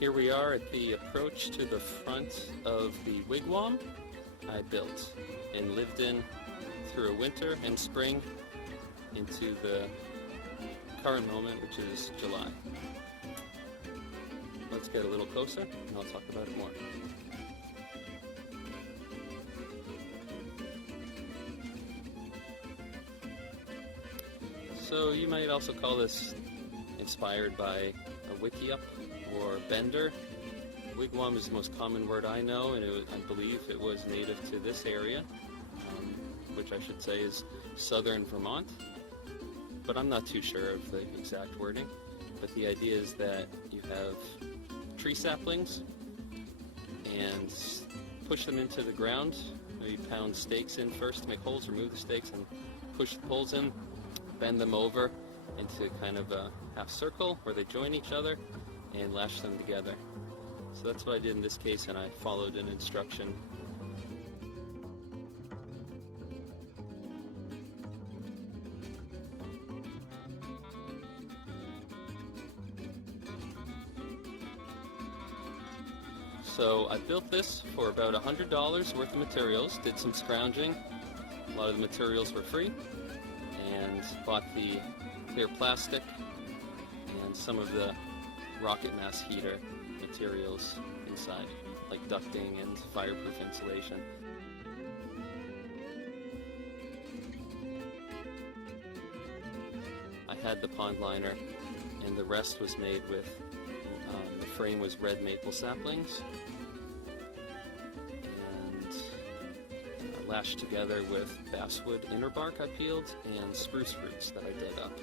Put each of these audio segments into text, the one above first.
Here we are at the approach to the front of the wigwam I built and lived in through a winter and spring into the current moment, which is July. Let's get a little closer and I'll talk about it more. So you might also call this inspired by a wiki-up or bender. Wigwam is the most common word I know, and I believe it was native to this area, which I should say is southern Vermont, but I'm not too sure of the exact wording. But the idea is that you have tree saplings and push them into the ground. You pound stakes in first to make holes, remove the stakes, and push the poles in, bend them over into kind of a half circle where they join each other and lash them together. So that's what I did in this case, and I followed an instruction. So I built this for about $100 worth of materials, did some scrounging. A lot of the materials were free, and bought the clear plastic and some of the rocket mass heater materials inside, like ducting and fireproof insulation. I had the pond liner, and the rest was made with, the frame was red maple saplings, and lashed together with basswood inner bark I peeled and spruce roots that I dug up.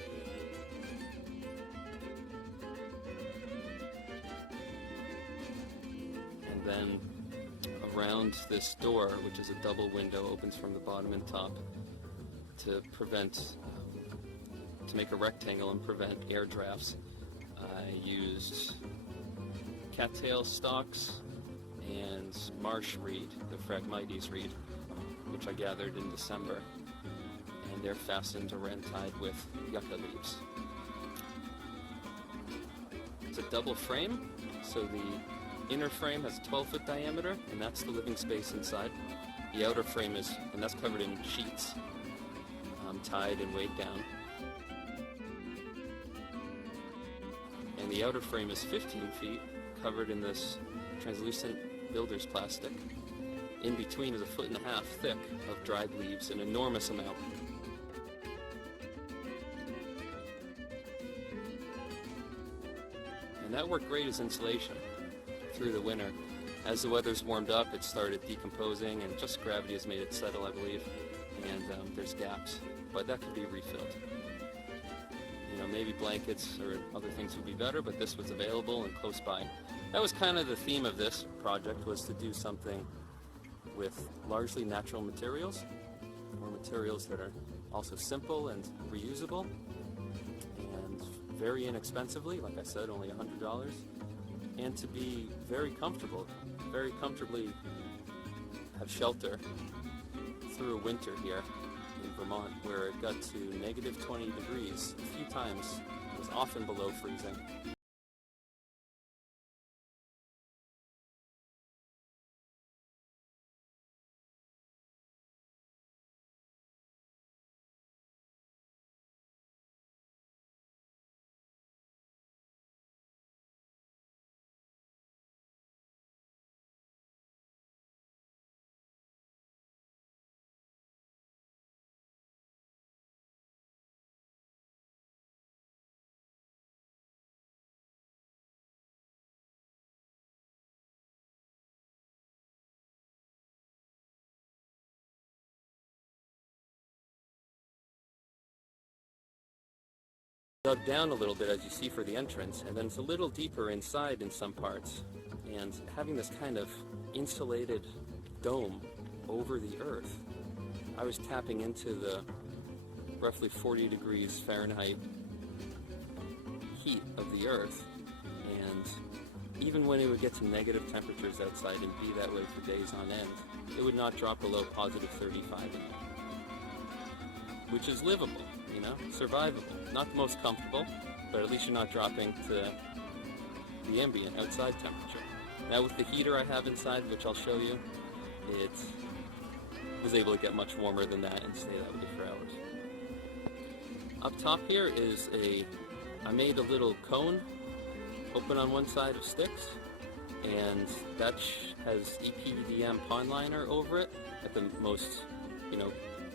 And then around this door, which is a double window, opens from the bottom and top to make a rectangle and prevent air drafts. I used cattail stalks and marsh reed, the Phragmites reed, which I gathered in December, and they're fastened or end tied with yucca leaves. It's a double frame, so the inner frame has a 12-foot diameter, and that's the living space inside. The outer frame and that's covered in sheets, tied and weighed down. And the outer frame is 15 feet, covered in this translucent builder's plastic. In between is 1.5 feet thick of dried leaves, an enormous amount. And that worked great as insulation through the winter. As the weather's warmed up, it started decomposing, and just gravity has made it settle, I believe, and there's gaps, but that could be refilled. Maybe blankets or other things would be better, but this was available and close by. That was kind of the theme of this project, was to do something with largely natural materials, or materials that are also simple and reusable, and very inexpensively, like I said, only $100, and to be very comfortably have shelter through a winter here in Vermont, where it got to negative 20 degrees a few times. It was often below freezing. Dug down a little bit, as you see, for the entrance, and then it's a little deeper inside in some parts, and having this kind of insulated dome over the earth, I was tapping into the roughly 40 degrees Fahrenheit heat of the earth, and even when it would get to negative temperatures outside and be that way for days on end, it would not drop below positive 35, which is livable. Survivable. Not the most comfortable, but at least you're not dropping to the ambient outside temperature. Now with the heater I have inside, which I'll show you, it was able to get much warmer than that and stay that way for hours. Up top here is I made a little cone open on one side of sticks, and that has EPDM pond liner over it at the most,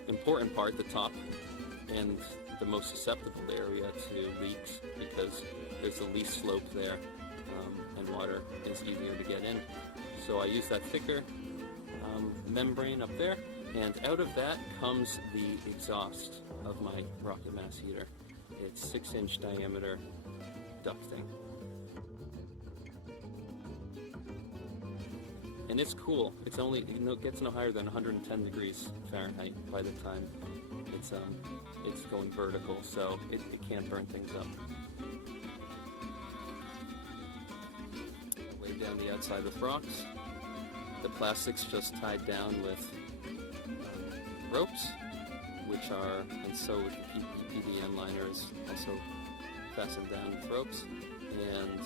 important part, the top, and the most susceptible area to leaks because there's a leaf slope there, and water is easier to get in. So I use that thicker membrane up there, and out of that comes the exhaust of my rocket mass heater. It's 6-inch diameter ducting. And it's cool. It's only, it gets no higher than 110 degrees Fahrenheit by the time it's going vertical, so it can't burn things up. Way down the outside with rocks. The plastic's just tied down with ropes, and so with the PDM liner is also fastened down with ropes, and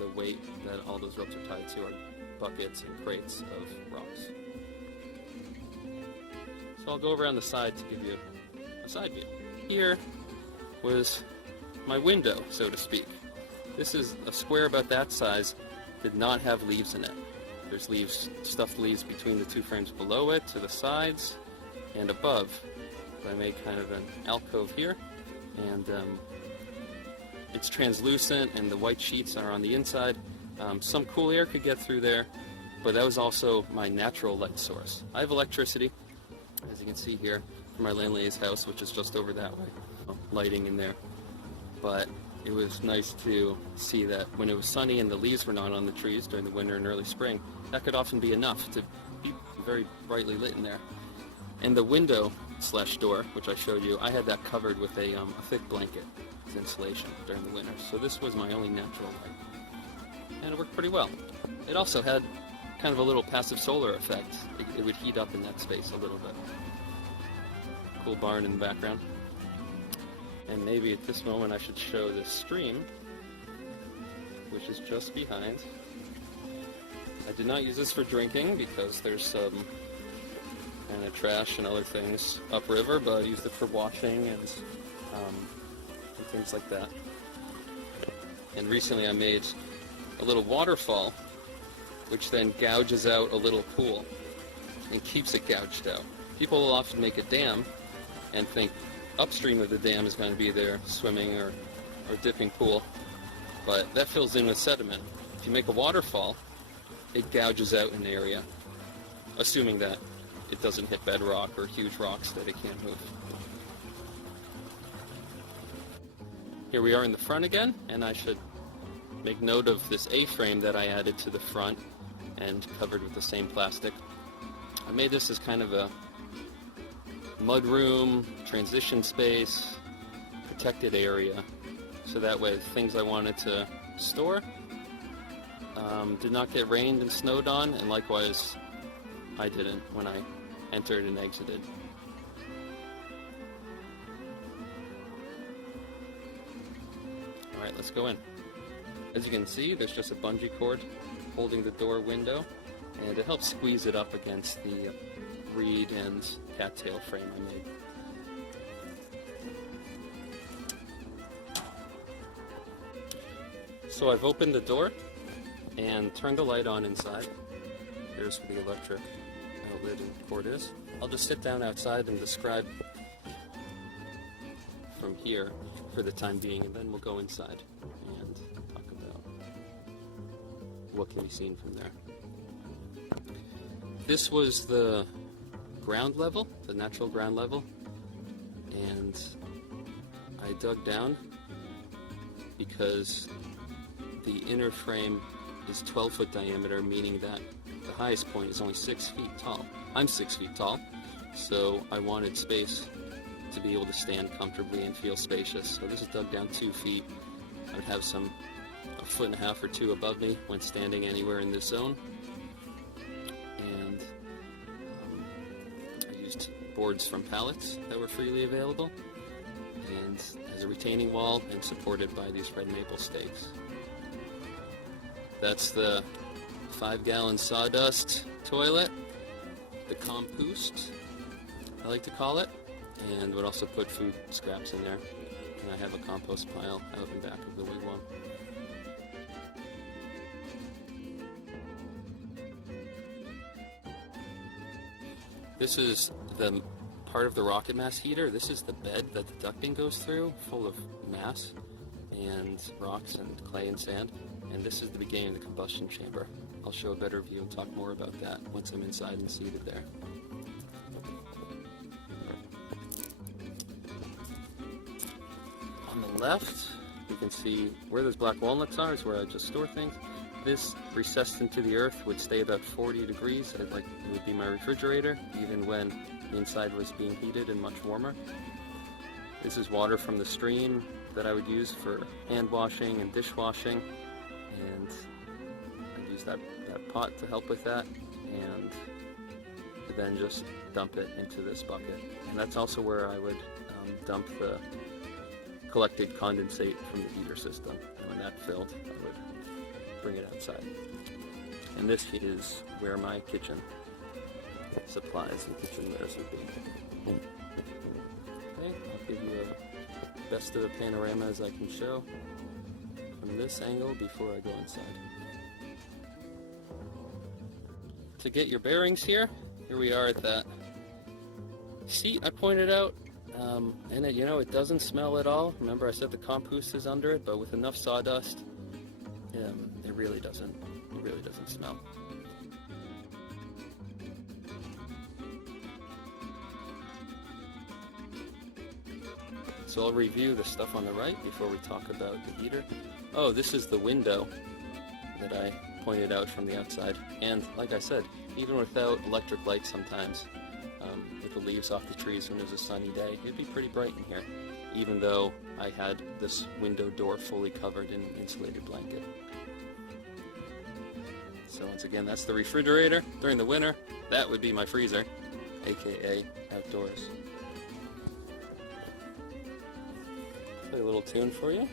the weight that all those ropes are tied to are buckets and crates of rocks. So I'll go around the side to give you a side view. Here was my window, so to speak. This is a square about that size, did not have leaves in it. There's stuffed leaves between the two frames below it, to the sides, and above. So I made kind of an alcove here, and it's translucent and the white sheets are on the inside. Some cool air could get through there, but that was also my natural light source. I have electricity, as you can see here, from my landlady's house, which is just over that way. Lighting in there. But it was nice to see that when it was sunny and the leaves were not on the trees during the winter and early spring, that could often be enough to be very brightly lit in there. And the window / door, which I showed you, I had that covered with a thick blanket. It's insulation during the winter. So this was my only natural light. And it worked pretty well. It also had kind of a little passive solar effect. It would heat up in that space a little bit. Cool barn in the background. And maybe at this moment I should show this stream, which is just behind. I did not use this for drinking because there's some kind of trash and other things upriver, but I used it for washing and things like that. And recently I made a little waterfall, which then gouges out a little pool and keeps it gouged out. People will often make a dam and think upstream of the dam is going to be their swimming or dipping pool, but that fills in with sediment. If you make a waterfall, it gouges out an area, assuming that it doesn't hit bedrock or huge rocks that it can't move. Here we are in the front again, and I should make note of this A-frame that I added to the front and covered with the same plastic. I made this as kind of a mudroom, transition space, protected area, so that way things I wanted to store did not get rained and snowed on, and likewise I didn't when I entered and exited. Alright, let's go in. As you can see, there's just a bungee cord holding the door window, and it helps squeeze it up against the reed and cattail frame I made. So I've opened the door and turned the light on inside. Here's where the electric outlet and cord is. I'll just sit down outside and describe from here for the time being, and then we'll go inside and talk about what can be seen from there. This was the ground level, the natural ground level, and I dug down because the inner frame is 12-foot diameter, meaning that the highest point is only 6 feet tall. I'm 6 feet tall, so I wanted space to be able to stand comfortably and feel spacious. So this is dug down 2 feet. I would have a 1.5 or 2 above me when standing anywhere in this zone. And I used boards from pallets that were freely available, and as a retaining wall and supported by these red maple stakes. That's the 5-gallon sawdust toilet, the compost, I like to call it, and would also put food scraps in there. And I have a compost pile out in back of the wigwam. This is the part of the rocket mass heater. This is the bed that the ducting goes through, full of mass and rocks and clay and sand. And this is the beginning of the combustion chamber. I'll show a better view and talk more about that once I'm inside and seated there. On the left, you can see where those black walnuts are is where I just store things. This recessed into the earth would stay about 40 degrees. It would be my refrigerator, even when the inside was being heated and much warmer. This is water from the stream that I would use for hand washing and dishwashing, and I use that pot to help with that, and then just dump it into this bucket. And that's also where I would dump the collected condensate from the heater system. And when that filled, I would bring it outside. And this is where my kitchen supplies and kitchen wares would be. Okay, I'll give you a best of the panorama as I can show from this angle before I go inside. To get your bearings here we are at that seat I pointed out. And it doesn't smell at all. Remember I said the compost is under it, but with enough sawdust, it really doesn't smell. So I'll review the stuff on the right before we talk about the heater. Oh, this is the window that I pointed out from the outside. And like I said, even without electric light sometimes, with the leaves off the trees when there's a sunny day, it'd be pretty bright in here, even though I had this window door fully covered in an insulated blanket. So once again, that's the refrigerator. During the winter, that would be my freezer, aka outdoors. Play a little tune for you.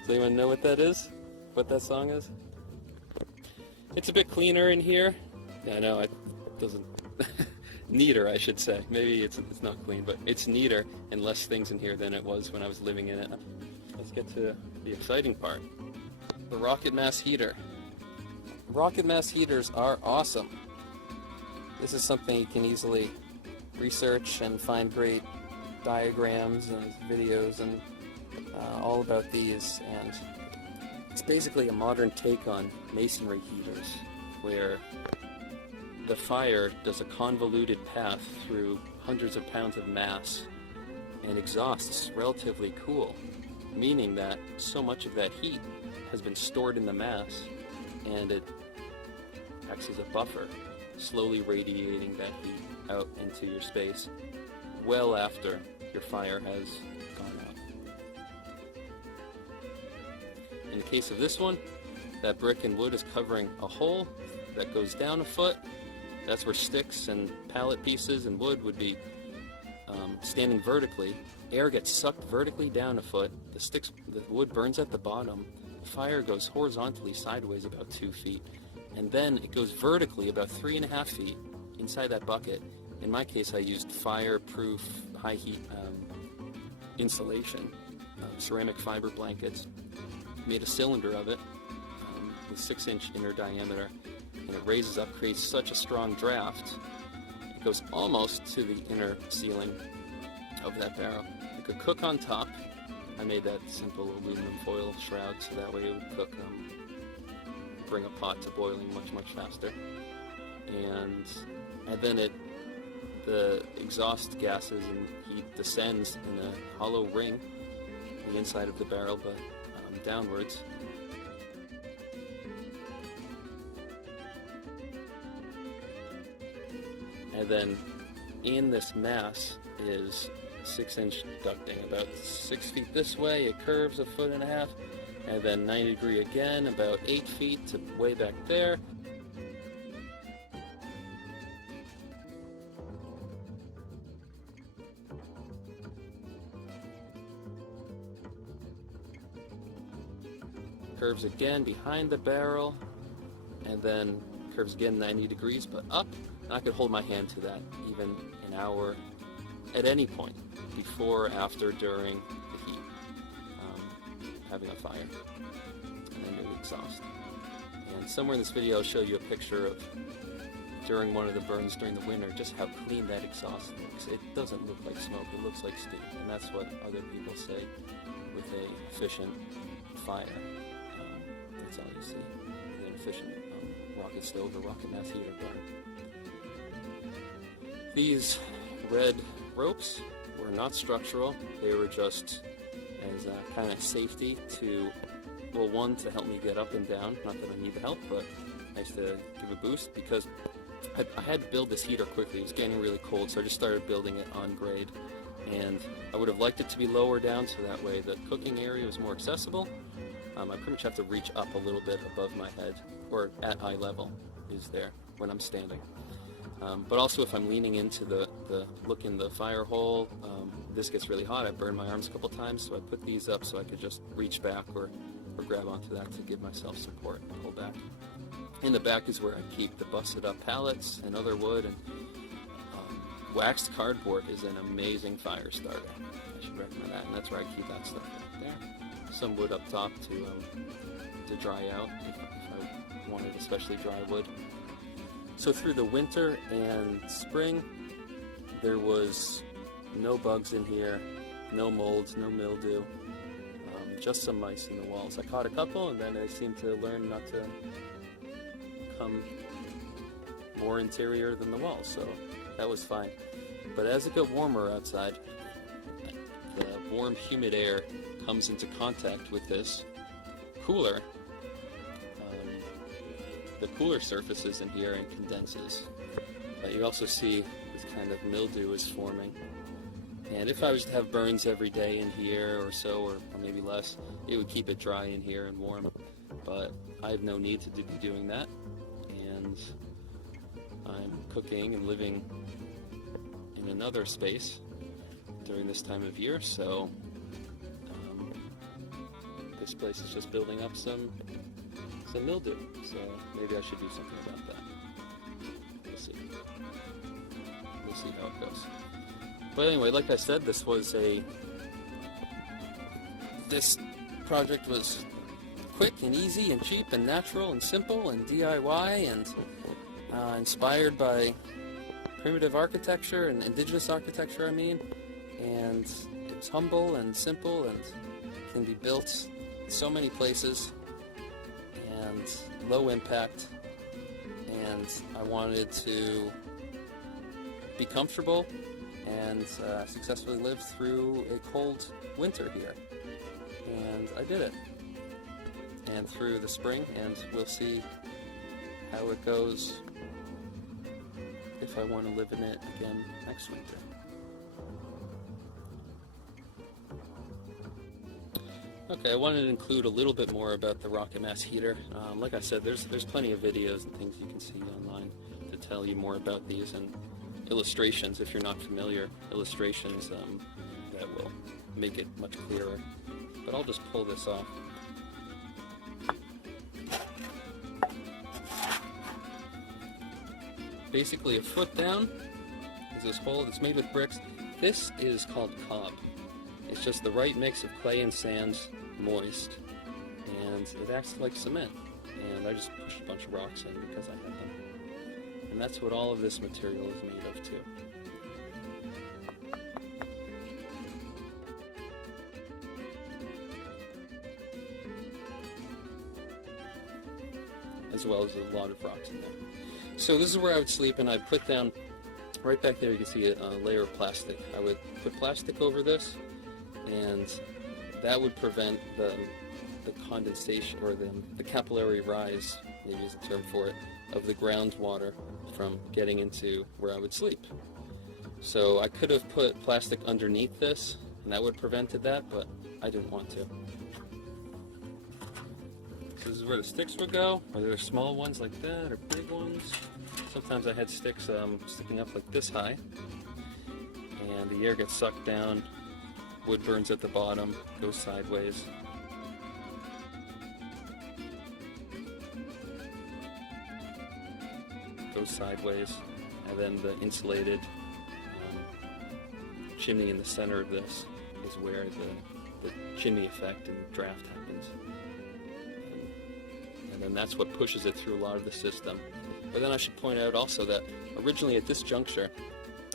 Does anyone know what that is? What that song is? It's a bit cleaner in here. Yeah, no, it doesn't. Neater, I should say. Maybe it's not clean, but it's neater and less things in here than it was when I was living in it. Let's get to the exciting part. The rocket mass heater. Rocket mass heaters are awesome. This is something you can easily research and find great diagrams and videos and all about these, and it's basically a modern take on masonry heaters, where the fire does a convoluted path through hundreds of pounds of mass and exhausts relatively cool, meaning that so much of that heat has been stored in the mass, and it acts as a buffer, slowly radiating that heat out into your space well after your fire has gone out. In the case of this one, that brick and wood is covering a hole that goes down a foot. That's where sticks and pallet pieces and wood would be standing vertically. Air gets sucked vertically down a foot. The wood burns at the bottom. The fire goes horizontally sideways about 2 feet. And then it goes vertically about 3.5 feet inside that bucket. In my case, I used fireproof, high heat insulation, ceramic fiber blankets. Made a cylinder of it with 6-inch inner diameter, and it raises up, creates such a strong draft. It goes almost to the inner ceiling of that barrel. It could cook on top. I made that simple aluminum foil shroud so that way it would cook, bring a pot to boiling much faster. And then the exhaust gases and heat descends in a hollow ring in the inside of the barrel, but downwards. And then in this mass is 6-inch ducting, about 6 feet this way, it curves 1.5 feet, and then 90 degree again, about 8 feet to way back there. curves again behind the barrel, and then curves again 90 degrees, but up. And I could hold my hand to that even an hour at any point, before, after, during the heat, having a fire, and then new exhaust. And somewhere in this video I'll show you a picture of during one of the burns during the winter, just how clean that exhaust looks. It doesn't look like smoke, it looks like steam, and that's what other people say with a efficient fire. That's all you see with an efficient rocket stove or rocket mass heater burn. These red ropes were not structural, they were just as a kind of safety to, well, one, to help me get up and down, not that I need the help, but nice to give a boost, because I had to build this heater quickly. It was getting really cold, so I just started building it on grade. And I would have liked it to be lower down, so that way the cooking area was more accessible. I pretty much have to reach up a little bit above my head, or at eye level is there when I'm standing. But also if I'm leaning into the look in the fire hole, this gets really hot. I burned my arms a couple times, so I put these up so I could just reach back or grab onto that to give myself support and pull back. In the back is where I keep the busted up pallets and other wood, and waxed cardboard is an amazing fire starter. I should recommend that, and that's where I keep that stuff right there. Some wood up top to dry out if I wanted especially dry wood. So through the winter and spring, there was no bugs in here, no molds, no mildew, just some mice in the walls. I caught a couple, and then I seemed to learn not to come more interior than the walls, so that was fine. But as it got warmer outside, the warm, humid air comes into contact with this cooler. The cooler surfaces in here and condenses. You also see this kind of mildew is forming. And if I was to have burns every day in here or so, or maybe less, it would keep it dry in here and warm. But I have no need to be doing that. And I'm cooking and living in another space during this time of year, so this place is just building up some mildew, so maybe I should do something about that. We'll see. We'll see how it goes. But anyway, like I said, this project was quick and easy and cheap and natural and simple and DIY and inspired by primitive architecture and indigenous architecture, and it's humble and simple and can be built in so many places and low impact, and I wanted to be comfortable and successfully live through a cold winter here, and I did it, and through the spring, and we'll see how it goes if I want to live in it again next winter. Okay, I wanted to include a little bit more about the rocket mass heater. Like I said, there's plenty of videos and things you can see online to tell you more about these, and illustrations if you're not familiar, illustrations that will make it much clearer. But I'll just pull this off. Basically, a foot down is this hole that's made with bricks. This is called cob. It's just the right mix of clay and sand, moist, and it acts like cement. And I just pushed a bunch of rocks in because I had them. And that's what all of this material is made of too. As well as a lot of rocks in there. So this is where I would sleep, and I'd put down, right back there you can see a layer of plastic. I would put plastic over this, and that would prevent the condensation, or the capillary rise, maybe is the term for it, of the groundwater from getting into where I would sleep. So I could have put plastic underneath this, and that would have prevented that, but I didn't want to. So this is where the sticks would go, whether they're small ones like that or big ones. Sometimes I had sticks sticking up like this high, and the air gets sucked down, wood burns at the bottom, goes sideways. goes sideways, and then the insulated chimney in the center of this is where the chimney effect and draft happens. And then that's what pushes it through a lot of the system. But then I should point out also that originally at this juncture,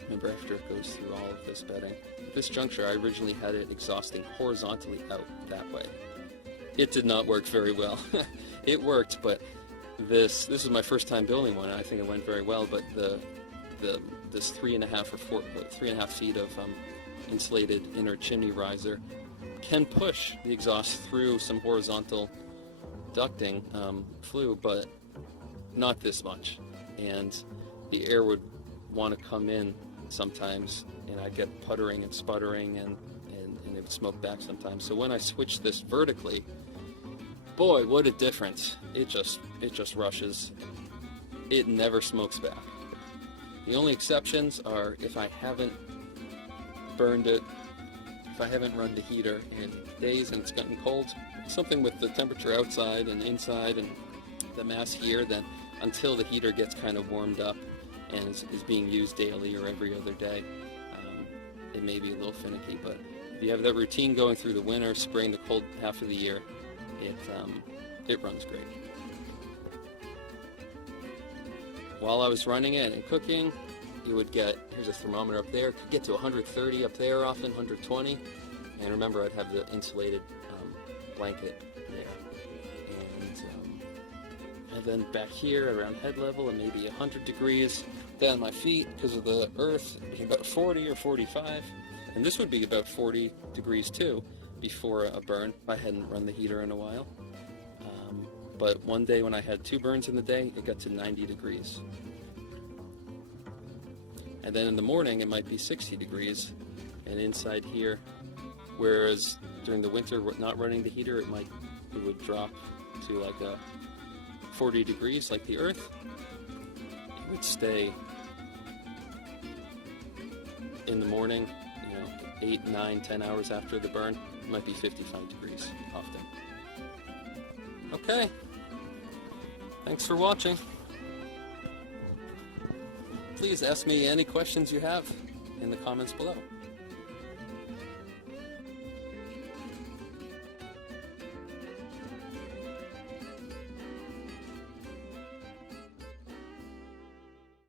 remember after it goes through all of this bedding, at this juncture I originally had it exhausting horizontally out that way. It did not work very well. It worked, but this is my first time building one, and I think it went very well, but this 3.5 feet of insulated inner chimney riser can push the exhaust through some horizontal ducting flue, but not this much, and the air would want to come in sometimes, and I'd get puttering and sputtering, and it would smoke back sometimes. So when I switched this vertically, boy, what a difference. It just rushes. It never smokes back. The only exceptions are if I haven't burned it, if I haven't run the heater in days and it's gotten cold, something with the temperature outside and inside and the mass here, then until the heater gets kind of warmed up and is being used daily or every other day, it may be a little finicky. But if you have that routine going through the winter, spring, the cold half of the year, it runs great. While I was running it and cooking, you would get, here's a thermometer up there, could get to 130 up there often, 120. And remember, I'd have the insulated blanket there. And then back here around head level, and maybe 100 degrees down my feet because of the earth, it'd be about 40 or 45. And this would be about 40 degrees too before a burn. I hadn't run the heater in a while. But one day when I had 2 burns in the day, it got to 90 degrees. And then in the morning, it might be 60 degrees. And inside here, whereas during the winter, not running the heater, it would drop to like a 40 degrees like the earth. It would stay in the morning, 8, 9, 10 hours after the burn, it might be 55 degrees often. Okay, thanks for watching. Please ask me any questions you have in the comments below.